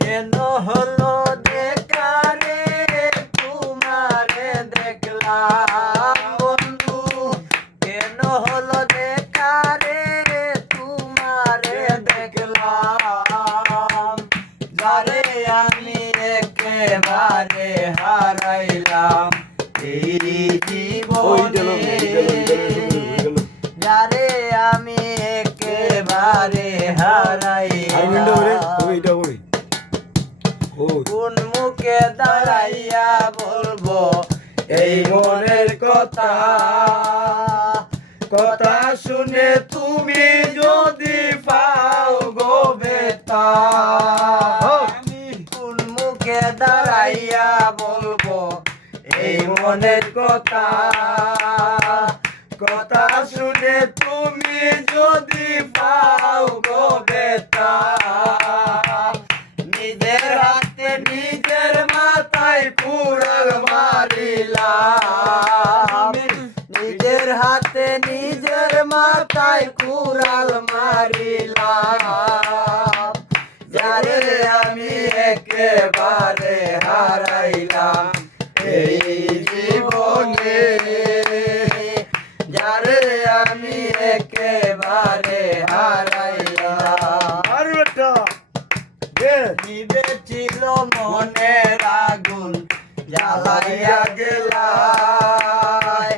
কেন হলো দেখা রে তোমারে দেখলাম বন্ধু, কেন হলো দেখা রে তোমারে দেখলাম, যারে আমি একেবারে হারাইলাম এই জীবনে, যারে আমি একেবারে হারাইলাম। কোন মুখে দাঁড়াইয়া বলবো এই মনের কথা, কথা শুনে তুমি যদি পাও গো বেতা, কোন মুখে দাঁড়াইয়া বলবো এই মনের কথা, কথা শুনে তুমি যদি পাও গো বেতা, নিজের হাতে নিজের মাথায় কুড়াল মারিলাম, নিজের হাতে নিজের মাথায় কুড়াল মারিলাম, যারে আমি একেবারে হারাইলাম এই জীবনে, যারে আমি একেবারে হারাইলাম। নিবে ছিল মনের আগুন জ্বালাইয়া গেলায়,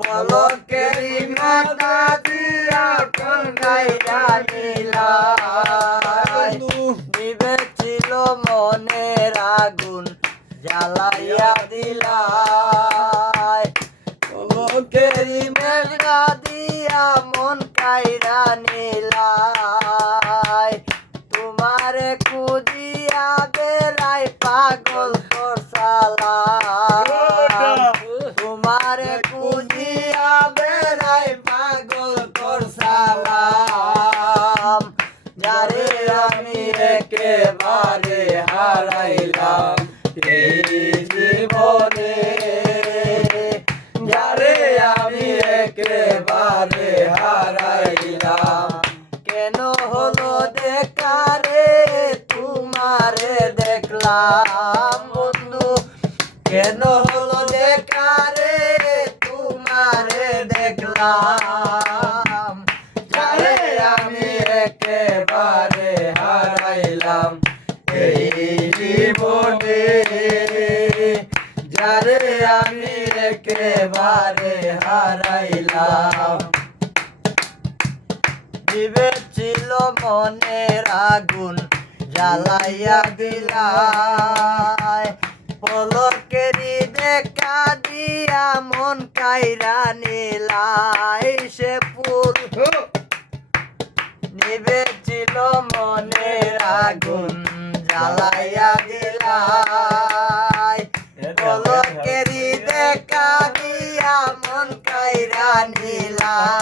পলকেরি মাথা দিয়া টঙ্গাইয়া নিলাই, নিবে ছিল মনের আগুন জ্বালাইয়া দিলাই, পলকেরি মেঘা দিয়া মন কাইরা নিলাই, তোমারে খুঁজিয়া বেড়াই পাগল করসালাম, তোমারে খুঁজিয়া বেড়াই পাগল করসালাম, যারে আমি একেবারে হারাইলাম এই জীবনে, যারে আমি একেবারে হারাইলাম। কেন হলো দেখা রে তোমারে দেখলাম বন্ধু, কেন হলো দেখা রে তোমারে দেখলাম, যারে আমি একেবারে হারাইলাম এই জীবনে, যারে আমি একেবারে হারাইলাম। নিবে ছিল মনের আগুন জ্বালাইয়া দিলাই, পলকেরি দেখা দিয়া মন কাইরা নিলাই, সে ফুল নিবে ছিল মনের আগুন জ্বালাইয়া দিলাই, পলকেরি দেখা দিয়া মন কাইরা নিলাই।